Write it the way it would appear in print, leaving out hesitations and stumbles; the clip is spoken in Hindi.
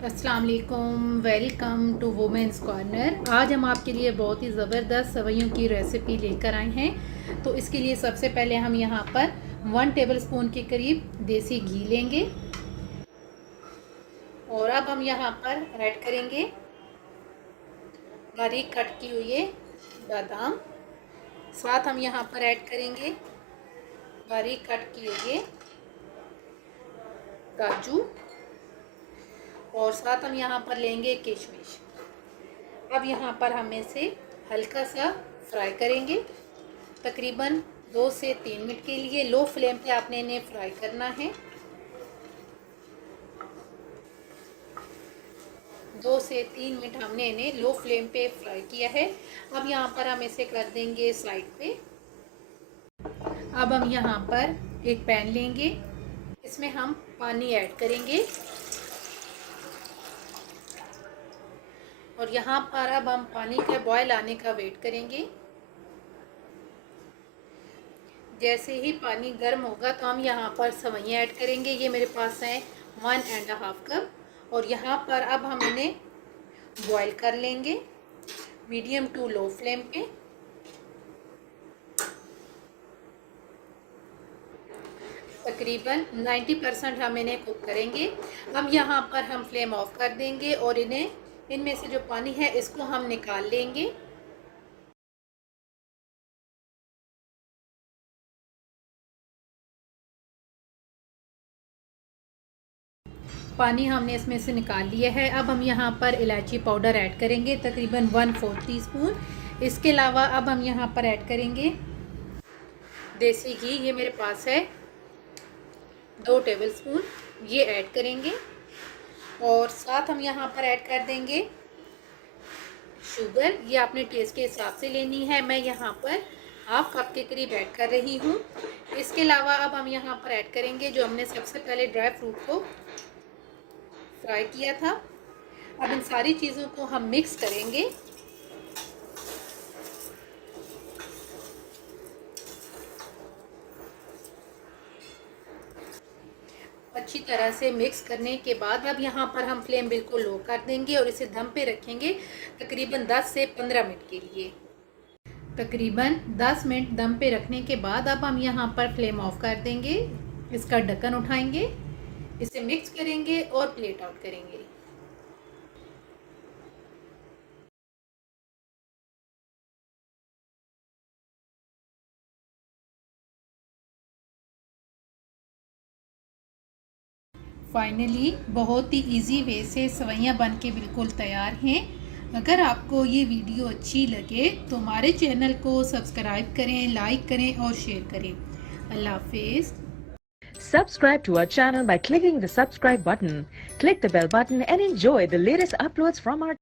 अस्सलाम वालेकुम, वेलकम टू वुमेंस कॉर्नर। आज हम आपके लिए बहुत ही ज़बरदस्त सेवइयों की रेसिपी लेकर आए हैं। तो इसके लिए सबसे पहले हम यहाँ पर 1 टेबलस्पून के करीब देसी घी लेंगे और अब हम यहाँ पर ऐड करेंगे बारीक कट की हुई बादाम। साथ हम यहाँ पर ऐड करेंगे बारीक कट किए हुए काजू और साथ हम यहाँ पर लेंगे किशमिश। अब यहाँ पर हम इसे हल्का सा फ्राई करेंगे, तकरीबन 2 से 3 मिनट के लिए। लो फ्लेम पे आपने इन्हें फ्राई करना है। 2 से 3 मिनट हमने इन्हें लो फ्लेम पे फ्राई किया है। अब यहाँ पर हम इसे कर देंगे साइड पे। अब हम यहाँ पर एक पैन लेंगे, इसमें हम पानी ऐड करेंगे और यहाँ पर अब हम पानी के बॉयल आने का वेट करेंगे। जैसे ही पानी गर्म होगा तो हम यहाँ पर सेवइयाँ ऐड करेंगे। ये मेरे पास है 1.5 कप और यहाँ पर अब हम इन्हें बॉयल कर लेंगे मीडियम टू लो फ्लेम पे। तकरीबन 90% हम इन्हें कुक करेंगे। अब यहाँ पर हम फ्लेम ऑफ कर देंगे और इनमें से जो पानी है इसको हम निकाल लेंगे। पानी हमने इसमें से निकाल लिया है। अब हम यहाँ पर इलायची पाउडर ऐड करेंगे, तकरीबन 1/4 टीस्पून। इसके अलावा अब हम यहाँ पर ऐड करेंगे देसी घी। ये मेरे पास है 2 टेबलस्पून, ये ऐड करेंगे और साथ हम यहाँ पर ऐड कर देंगे शुगर। ये अपने टेस्ट के हिसाब से लेनी है। मैं यहाँ पर 1/2 कप के करीब ऐड कर रही हूँ। इसके अलावा अब हम यहाँ पर ऐड करेंगे जो हमने सबसे पहले ड्राई फ्रूट को फ्राई किया था। अब इन सारी चीज़ों को हम मिक्स करेंगे। अच्छी तरह से मिक्स करने के बाद अब यहाँ पर हम फ्लेम बिल्कुल लो कर देंगे और इसे दम पे रखेंगे तकरीबन 10 से 15 मिनट के लिए। तकरीबन 10 मिनट दम पे रखने के बाद अब हम यहाँ पर फ्लेम ऑफ कर देंगे। इसका ढक्कन उठाएंगे, इसे मिक्स करेंगे और प्लेट आउट करेंगे। फाइनली बहुत ही इजी वे से सेवइयाँ बन के बिल्कुल तैयार हैं। अगर आपको ये वीडियो अच्छी लगे तो हमारे चैनल को सब्सक्राइब करें, लाइक करें और शेयर करें। अल्लाह हाफिज़। Subscribe to our channel by clicking the subscribe button. Click the bell button and enjoy the latest uploads from our